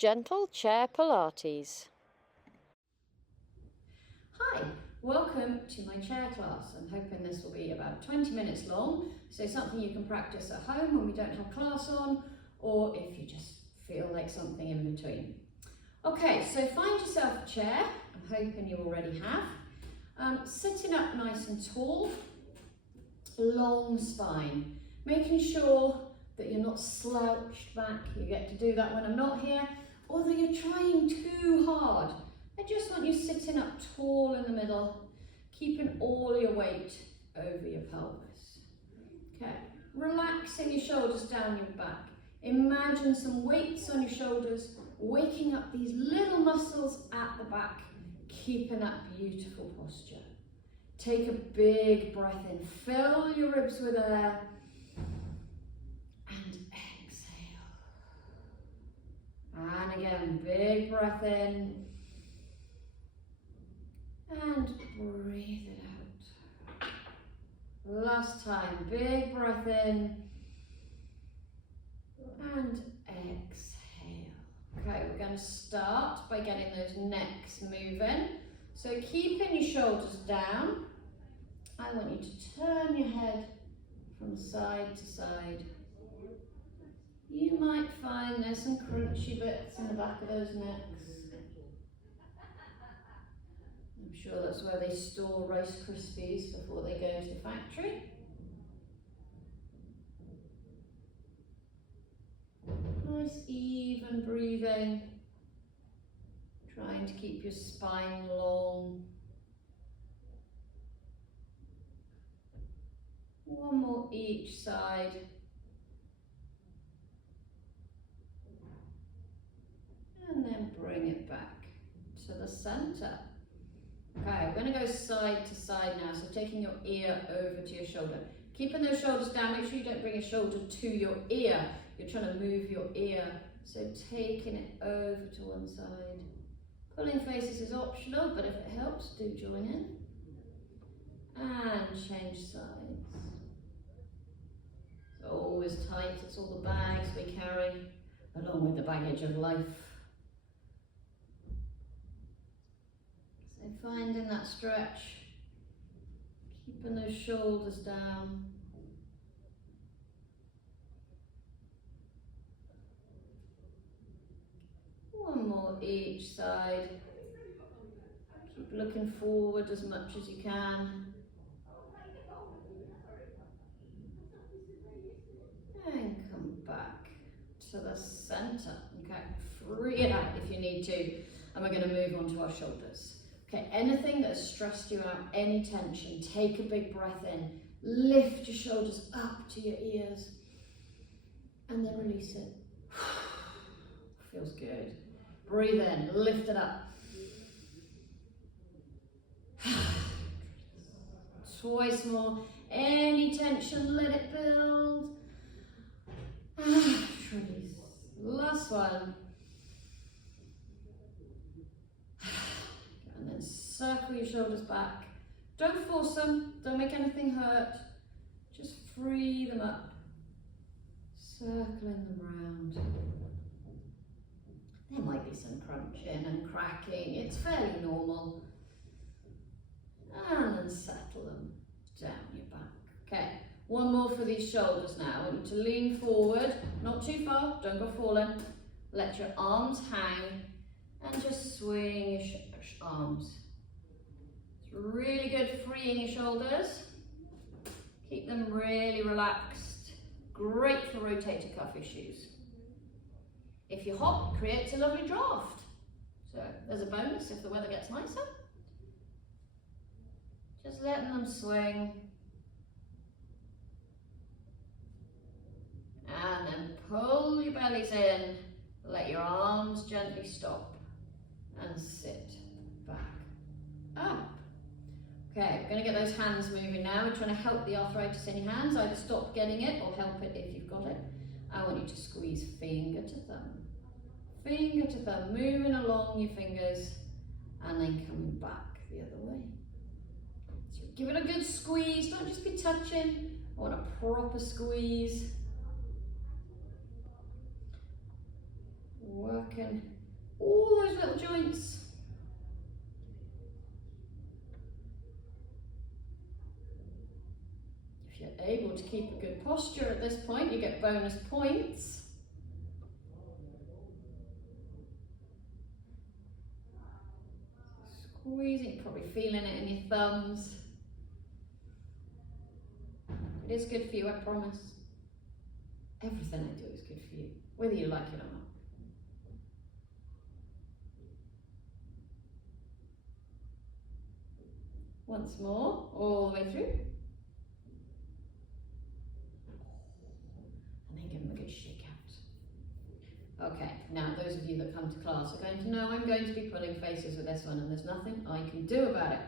Gentle Chair Pilates. Hi, welcome to my chair class. I'm hoping this will be about 20 minutes long, so something you can practice at home when we don't have class on, or if you just feel like something in between. Okay, so find yourself a chair. I'm hoping you already have. Sitting up nice and tall, long spine, making sure that you're not slouched back. You get to do that when I'm not here, or that you're trying too hard. I just want you sitting up tall in the middle, keeping all your weight over your pelvis. Okay, relaxing your shoulders down your back. Imagine some weights on your shoulders, waking up these little muscles at the back, keeping that beautiful posture. Take a big breath in, fill your ribs with air, and exhale. And again, big breath in, and breathe it out. Last time, big breath in, and exhale. Okay, we're going to start by getting those necks moving. So keeping your shoulders down, I want you to turn your head from side to side. You might find there's some crunchy bits in the back of those necks. I'm sure that's where they store Rice Krispies before they go to the factory. Nice even breathing. Trying to keep your spine long. One more each side. And then bring it back to the center. Okay, we're going to go side to side now, so taking your ear over to your shoulder. Keeping those shoulders down, make sure you don't bring your shoulder to your ear. You're trying to move your ear, so taking it over to one side. Pulling faces is optional, but if it helps, do join in. And change sides. It's always tight, it's all the bags we carry, along with the baggage of life. So finding that stretch, keeping those shoulders down. One more each side. Keep looking forward as much as you can. And come back to the center. Okay, free it out if you need to. And we're going to move on to our shoulders. Okay, anything that has stressed you out, any tension, take a big breath in. Lift your shoulders up to your ears. And then release it. Feels good. Breathe in, lift it up. Twice more. Any tension, let it build. Release. Last one. And then circle your shoulders back. Don't force them, don't make anything hurt. Just free them up. Circling them round. There might be some crunching and cracking, it's fairly normal. And then settle them down your back. Okay, one more for these shoulders now. I want you to lean forward, not too far, don't go falling. Let your arms hang and just swing your arms. It's really good freeing your shoulders. Keep them really relaxed. Great for rotator cuff issues. If you're hot, it creates a lovely draft. So there's a bonus if the weather gets nicer. Just letting them swing. And then pull your bellies in. Let your arms gently stop. And sit back up. Okay, we're going to get those hands moving now. We're trying to help the arthritis in your hands. Either stop getting it or help it if you've got it. I want you to squeeze finger to thumb. Finger to thumb, moving along your fingers and then coming back the other way. So give it a good squeeze, don't just be touching. I want a proper squeeze. Working all those little joints. If you're able to keep a good posture at this point, you get bonus points. Squeezing, you're probably feeling it in your thumbs. It is good for you, I promise. Everything I do is good for you, whether you like it or not. Once more, all the way through. And then give them a good shake out. Okay, now those of you that come to class are going to know I'm going to be pulling faces with this one, and there's nothing I can do about it.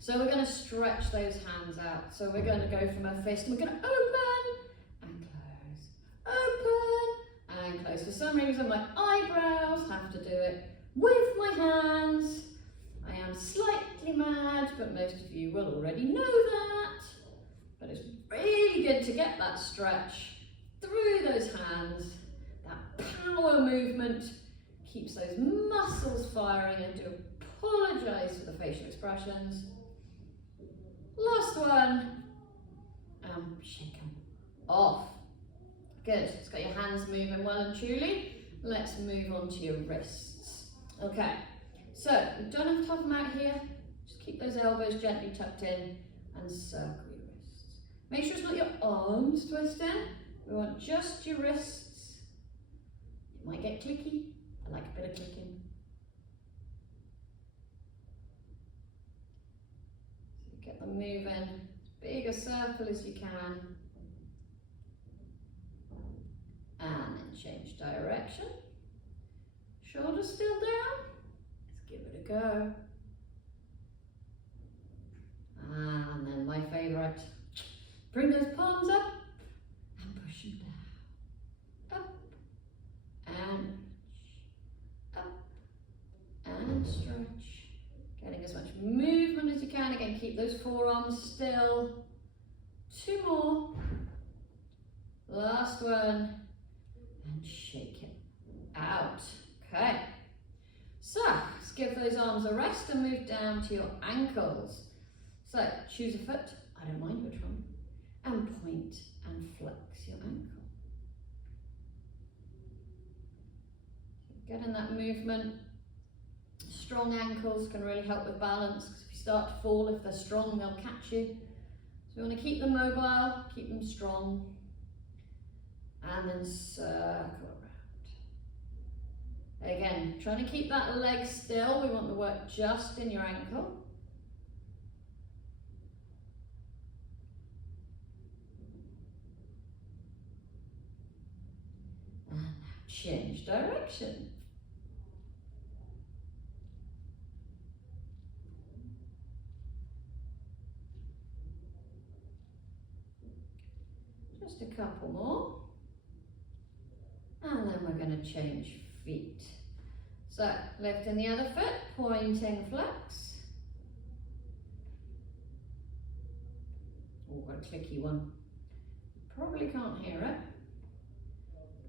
So we're going to stretch those hands out. So we're going to go from a fist, and we're going to open and close, open and close. For some reason my eyebrows have to do it with my hands. I am slightly mad, but most of you will already know that. But it's really good to get that stretch through those hands. That power movement keeps those muscles firing. I do apologise for the facial expressions. Last one. And shake them off. Good. It's got your hands moving well and truly. Let's move on to your wrists. Okay. So, you don't have to have them out here, just keep those elbows gently tucked in and circle your wrists. Make sure it's not your arms twisting, we want just your wrists. It might get clicky, I like a bit of clicking. So get them moving, as big a circle as you can. And then change direction. Shoulders still down. Give it a go. And then my favourite, bring those palms up and push them down. Up and reach. Up and stretch. Getting as much movement as you can. Again, keep those forearms still. 2 more. Last one. And shake it out. Okay. So, let's give those arms a rest and move down to your ankles. So, choose a foot, I don't mind which one, and point and flex your ankle. Getting that movement. Strong ankles can really help with balance, because if you start to fall, if they're strong, they'll catch you. So we want to keep them mobile, keep them strong, and then circle around. Again, trying to keep that leg still. We want the work just in your ankle. And now change direction. Just a couple more. And then we're going to change feet. So, lifting the other foot, pointing flex. Oh, what a clicky one. Probably can't hear it.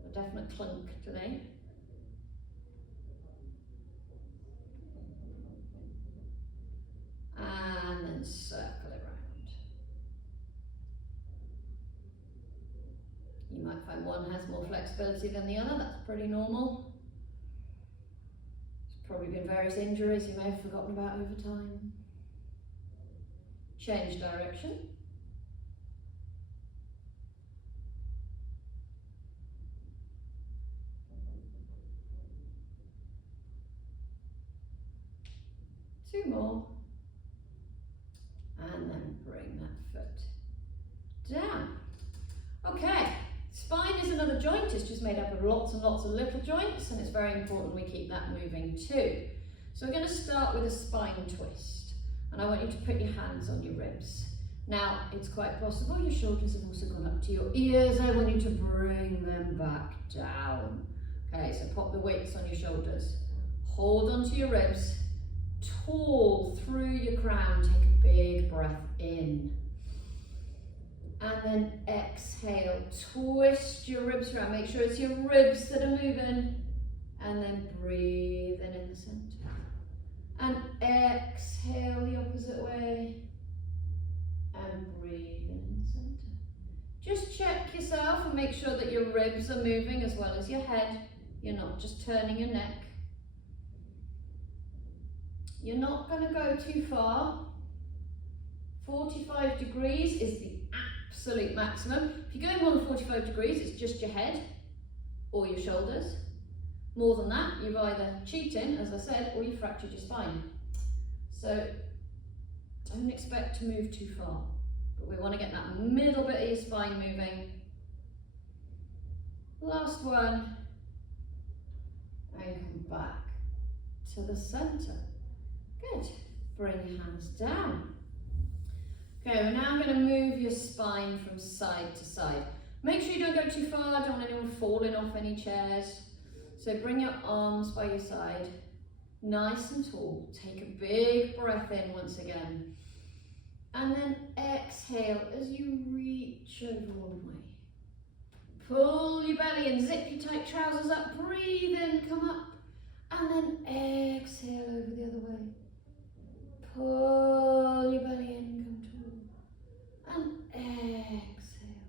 A definite clunk today. And then circle it around. You might find one has more flexibility than the other, that's pretty normal. There's probably been various injuries you may have forgotten about over time. Change direction. Two more. And then bring that foot down. Okay. Spine is another joint, it's just made up of lots and lots of little joints, and it's very important we keep that moving too. So we're going to start with a spine twist, and I want you to put your hands on your ribs. Now, it's quite possible your shoulders have also gone up to your ears. I want you to bring them back down. Okay, so pop the weights on your shoulders. Hold onto your ribs, tall through your crown, take a big breath in. And then exhale, twist your ribs around. Make sure it's your ribs that are moving. And then breathe in the center. And exhale the opposite way. And breathe in the center. Just check yourself and make sure that your ribs are moving as well as your head. You're not just turning your neck. You're not going to go too far. 45 degrees is the absolute maximum. If you're going more than 45 degrees, it's just your head or your shoulders. More than that, you've either cheated, as I said, or you've fractured your spine. So don't expect to move too far, but we want to get that middle bit of your spine moving. Last one, and come back to the center. Good. Bring hands down. Okay, we're now going to move your spine from side to side. Make sure you don't go too far. Don't want anyone falling off any chairs. So bring your arms by your side, nice and tall. Take a big breath in once again. And then exhale as you reach over one way. Pull your belly and zip your tight trousers up. Breathe in, come up. And then exhale over the other way. Pull your belly in, come tall. And exhale.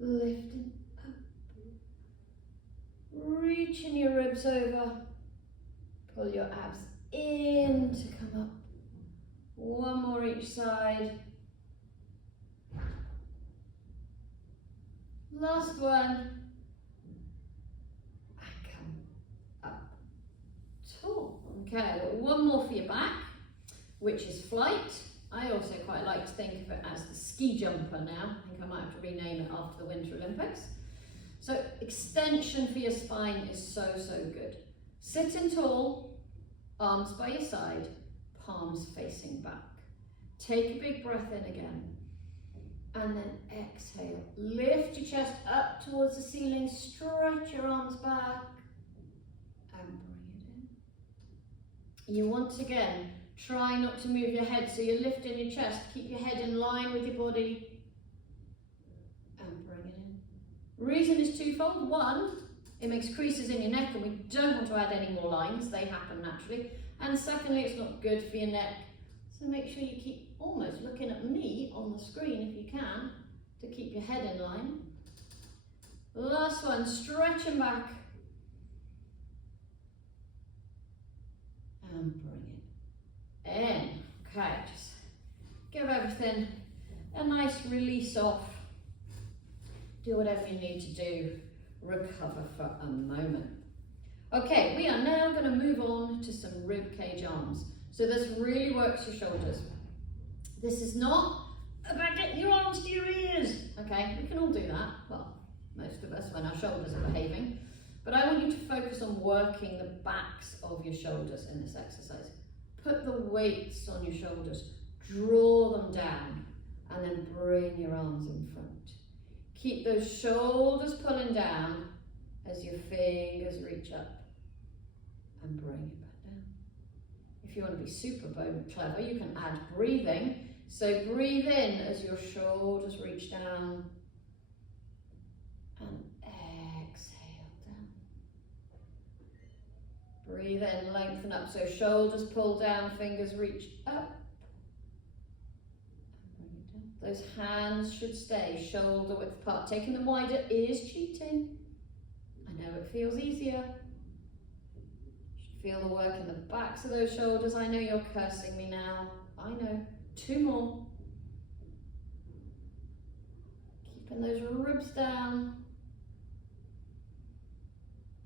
Lifting up. Reaching your ribs over. Pull your abs in to come up. One more each side. Last one. And come up. Tall. Okay, one more for your back, which is flight. I also quite like to think of it as the ski jumper now. I think I might have to rename it after the Winter Olympics. So extension for your spine is so, so good. Sitting tall, arms by your side, palms facing back. Take a big breath in again. And then exhale. Lift your chest up towards the ceiling, stretch your arms back, and bring it in. You once again, try not to move your head, so you're lifting your chest. Keep your head in line with your body, and bring it in. Reason is twofold. One, it makes creases in your neck, and we don't want to add any more lines. They happen naturally. And secondly, it's not good for your neck. So make sure you keep almost looking at me on the screen if you can, to keep your head in line. Last one, stretching back. And bring it in. Okay, just give everything a nice release off. Do whatever you need to do. Recover for a moment. Okay, we are now going to move on to some rib cage arms. So this really works your shoulders. This is not about getting your arms to your ears. Okay, we can all do that. Well, most of us when our shoulders are behaving. But I want you to focus on working the backs of your shoulders in this exercise. Put the weights on your shoulders, draw them down, and then bring your arms in front. Keep those shoulders pulling down as your fingers reach up, and bring it back down. If you want to be super clever, you can add breathing. So breathe in as your shoulders reach down, and exhale down. Breathe in, lengthen up, so shoulders pull down, fingers reach up, and bring it down. Those hands should stay shoulder width apart. Taking them wider is cheating. I know it feels easier. You should feel the work in the backs of those shoulders. I know you're cursing me now. I know. 2 more. Keeping those ribs down.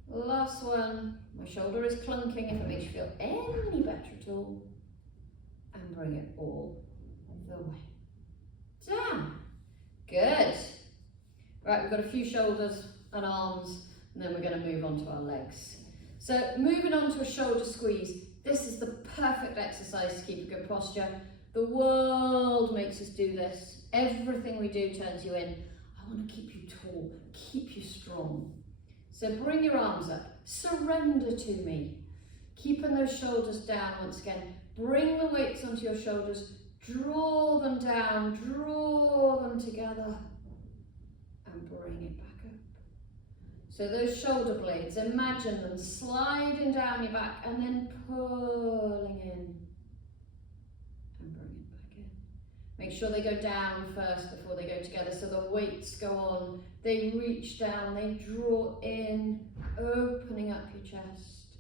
Last one. My shoulder is clunking if it makes you feel any better at all. And bring it all the way down. Good. Right, we've got a few shoulders and arms, and then we're going to move on to our legs. So moving on to a shoulder squeeze. This is the perfect exercise to keep a good posture. The world makes us do this. Everything we do turns you in. I want to keep you tall, keep you strong. So bring your arms up, surrender to me. Keeping those shoulders down once again. Bring the weights onto your shoulders, draw them down, draw them together, and bring it back up. So those shoulder blades, imagine them sliding down your back and then pulling in and bring it back in. Make sure they go down first before they go together, so the weights go on, they reach down, they draw in, opening up your chest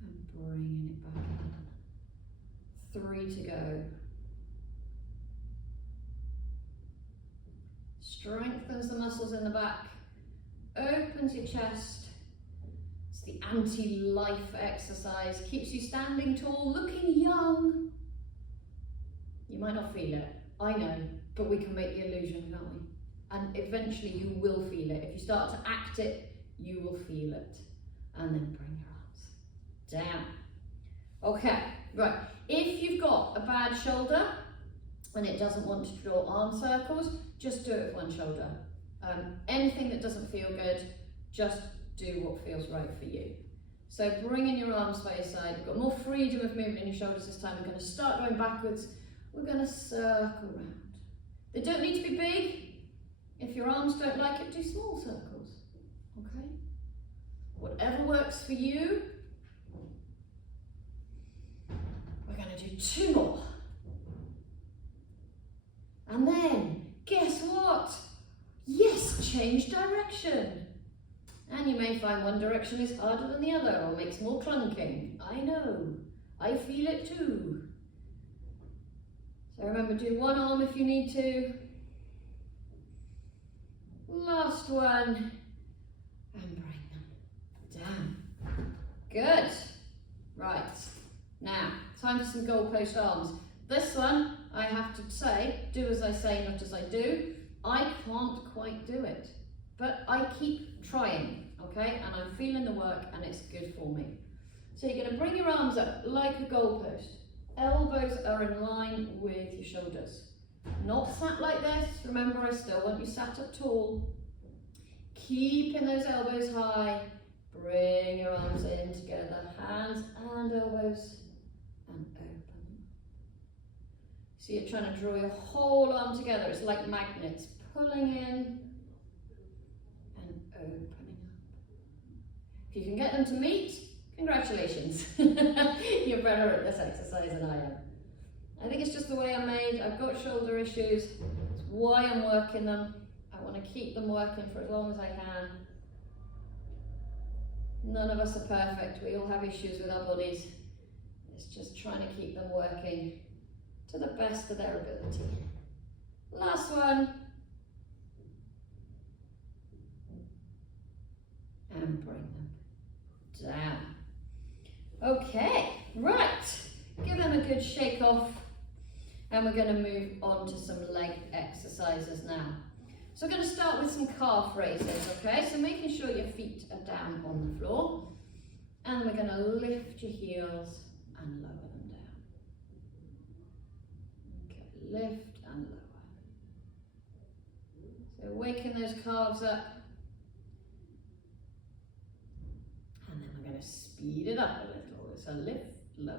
and bringing it back in. 3 to go. Strengthens the muscles in the back, opens your chest. It's the anti-life exercise, keeps you standing tall, looking young. You might not feel it, I know, but we can make the illusion, can't we? And eventually you will feel it. If you start to act it, you will feel it. And then bring your arms down. Okay, right. If you've got a bad shoulder and it doesn't want to draw arm circles, just do it with one shoulder. Anything that doesn't feel good, just do what feels right for you. So bring in your arms by your side. You've got more freedom of movement in your shoulders this time. We're going to start going backwards. We're going to circle round. They don't need to be big. If your arms don't like it, do small circles. Okay? Whatever works for you. We're going to do 2 more. And then, guess what? Yes, change direction. And you may find one direction is harder than the other or makes more clunking. I know. I feel it too. So remember, do one arm if you need to. Last one. And bring them down. Good. Right. Now, time for some goalpost arms. This one, I have to say, do as I say, not as I do. I can't quite do it, but I keep trying, okay? And I'm feeling the work and it's good for me. So you're gonna bring your arms up like a goalpost. Elbows are in line with your shoulders. Not sat like this. Remember, I still want you sat up tall. Keeping those elbows high. Bring your arms in together, hands and elbows, and open. So you're trying to draw your whole arm together. It's like magnets, pulling in and opening up. If you can get them to meet, congratulations. You're better at this exercise than I am. I think it's just the way I'm made. I've got shoulder issues. It's why I'm working them. I want to keep them working for as long as I can. None of us are perfect. We all have issues with our bodies. It's just trying to keep them working to the best of their ability. Last one. And bring them down. Okay, right. Give them a good shake off. And we're going to move on to some leg exercises now. So we're going to start with some calf raises, okay? So making sure your feet are down on the floor. And we're going to lift your heels and lower them down. Okay, lift and lower. So waking those calves up. And then we're going to speed it up a little. So lift, low,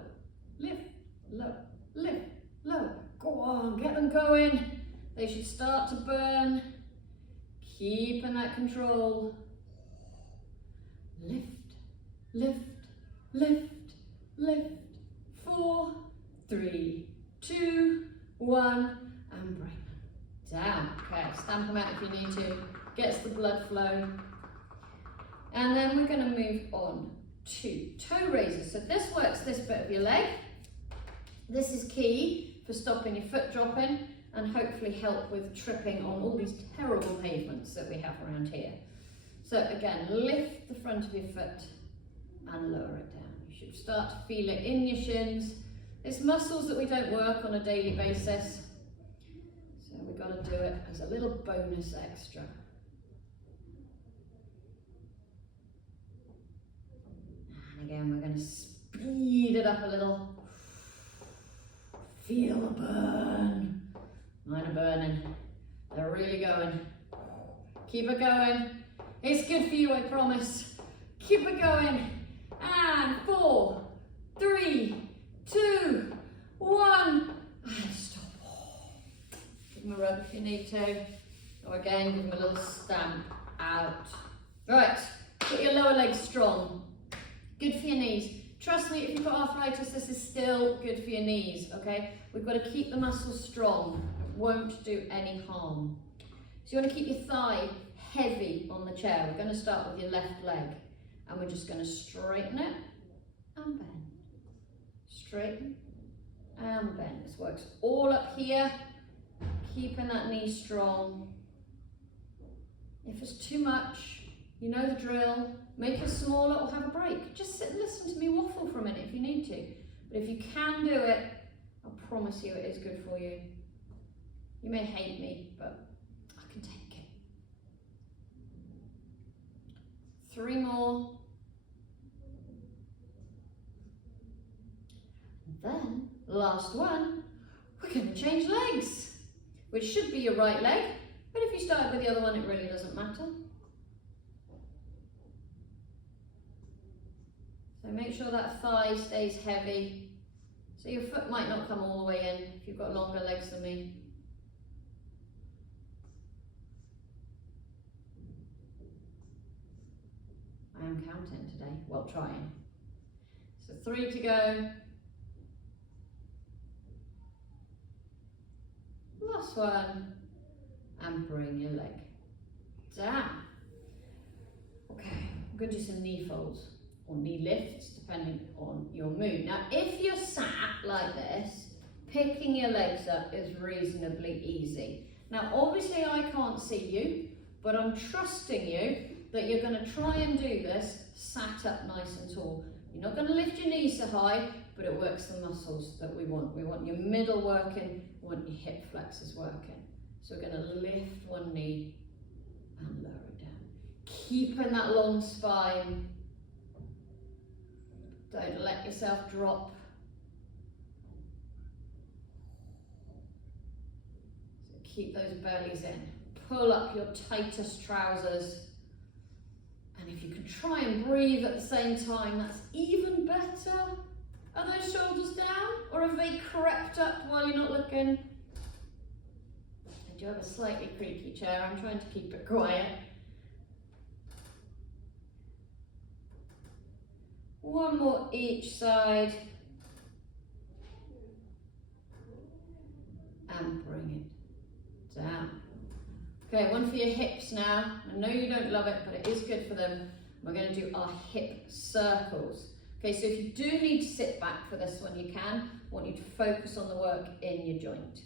lift, low, lift, low. Go on, get them going. They should start to burn. Keeping that control. Lift, lift, lift, lift. 4, 3, 2, 1, and bring them down. Okay, stamp them out if you need to. Gets the blood flow. And then we're going to move on to toe raises. So this works this bit of your leg. This is key for stopping your foot dropping and hopefully help with tripping on all these terrible pavements that we have around here. So again, lift the front of your foot and lower it down. You should start to feel it in your shins. It's muscles that we don't work on a daily basis. So we've got to do it as a little bonus extra. And again, we're going to speed it up a little. Feel the burn. Mine are burning. They're really going. Keep it going. It's good for you, I promise. Keep it going. And 4, 3, 2, 1. And stop. Give them a rub if you need to. Or again, give them a little stamp out. Right, get your lower legs strong. Good for your knees. Trust me, if you've got arthritis, this is still good for your knees, okay? We've got to keep the muscles strong. It won't do any harm. So you want to keep your thigh heavy on the chair. We're going to start with your left leg. And we're just going to straighten it and bend. Straighten and bend. This works all up here, keeping that knee strong. If it's too much, you know the drill. Make it smaller or have a break. Just sit and listen to me waffle for a minute if you need to. But if you can do it, I promise you it is good for you. You may hate me, but I can take it. 3 more. And then, last one, we're going to change legs, which should be your right leg. But if you start with the other one, it really doesn't matter. So make sure that thigh stays heavy. So your foot might not come all the way in if you've got longer legs than me. I am counting today, well trying. So 3 to go. Last one. And bring your leg down. Okay, I'm going to do some knee folds or knee lifts depending on your mood. Now if you're sat like this, picking your legs up is reasonably easy. Now obviously I can't see you, but I'm trusting you that you're going to try and do this sat up nice and tall. You're not going to lift your knees so high, but it works the muscles that we want. We want your middle working, we want your hip flexors working. So we're going to lift one knee and lower it down. Keeping that long spine. Don't let yourself drop. So keep those bellies in. Pull up your tightest trousers. And if you can try and breathe at the same time, that's even better. Are those shoulders down? Or have they crept up while you're not looking? I do have a slightly creaky chair. I'm trying to keep it quiet. One more each side. And bring it down. Okay, one for your hips now. I know you don't love it, but it is good for them. We're going to do our hip circles. Okay, so if you do need to sit back for this one, you can. I want you to focus on the work in your joint.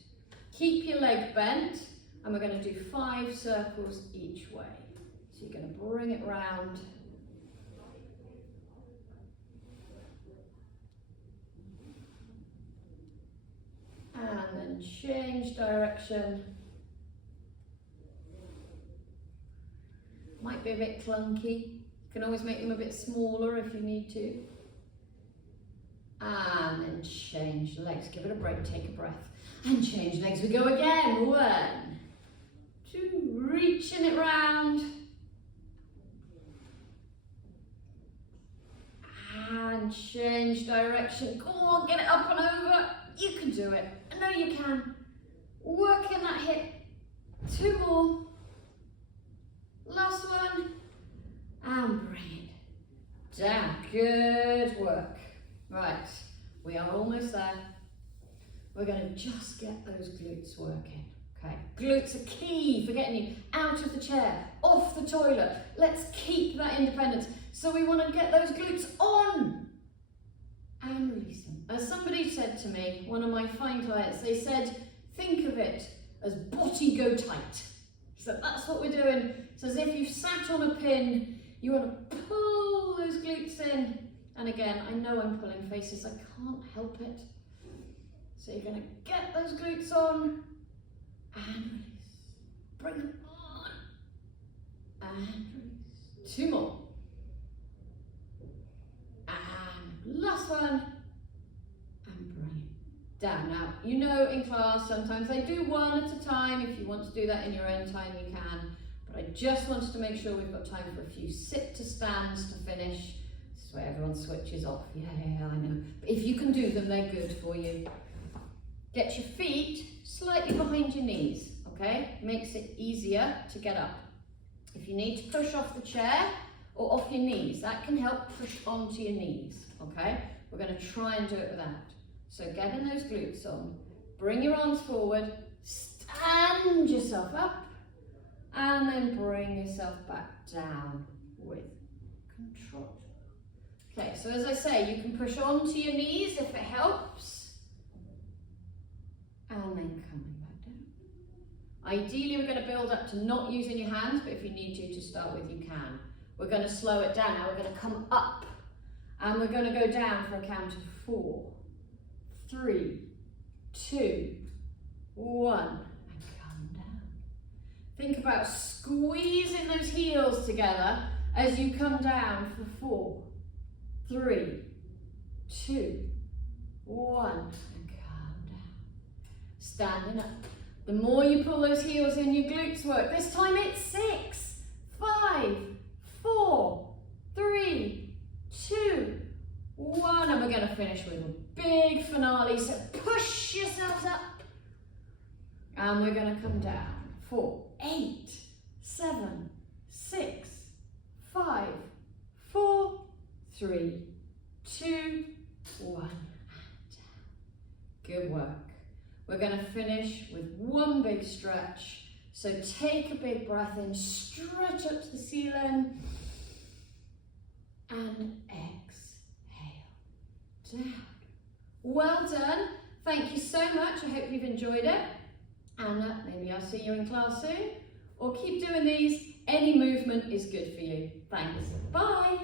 Keep your leg bent, and we're going to do 5 circles each way. So you're going to bring it round. And then change direction. Might be a bit clunky. You can always make them a bit smaller if you need to. And then change legs. Give it a break, take a breath. And change legs. We go again. 1, 2, reaching it round. And change direction. Go on, get it up and over. You can do it. I know you can. Working that hip. 2 more. Last one. And bring it down. Good work. Right, we are almost there. We're going to just get those glutes working. Okay, glutes are key for getting you out of the chair, off the toilet. Let's keep that independence. So we want to get those glutes on and release them. As somebody said to me, one of my fine clients, they said, think of it as body go tight. So that's what we're doing. It's as if you've sat on a pin, you want to pull those glutes in. And again, I know I'm pulling faces, I can't help it. So you're going to get those glutes on and release. Bring them on and release. 2 more. And last one. And bring it down. Now, you know in class sometimes I do 1 at a time. If you want to do that in your own time, you can. But I just wanted to make sure we've got time for a few sit to stands to finish. This is where everyone switches off. Yeah, I know. But if you can do them, they're good for you. Get your feet slightly behind your knees, okay? Makes it easier to get up. If you need to push off the chair or off your knees, that can help push onto your knees, okay? We're going to try and do it with that. So getting those glutes on, bring your arms forward, stand yourself up, and then bring yourself back down with control. Okay, so as I say, you can push onto your knees if it helps, and then coming back down. Ideally, we're going to build up to not using your hands, but if you need to start with, you can. We're going to slow it down. Now we're going to come up, and we're going to go down for a count of 4, 3, 2, 1, and come down. Think about squeezing those heels together as you come down for 4, 3, 2, 1, and calm down. Standing up. The more you pull those heels in, your glutes work. This time it's 6, 5, 4, 3, 2, 1, and we're going to finish with a big finale. So push yourselves up, and we're going to come down for 8, 7, 6, 5, 4, 3, 2, 1, and down. Good work. We're going to finish with one big stretch. So take a big breath in, stretch up to the ceiling, and exhale down. Well done. Thank you so much. I hope you've enjoyed it. And maybe I'll see you in class soon. Or keep doing these. Any movement is good for you. Thanks. Bye.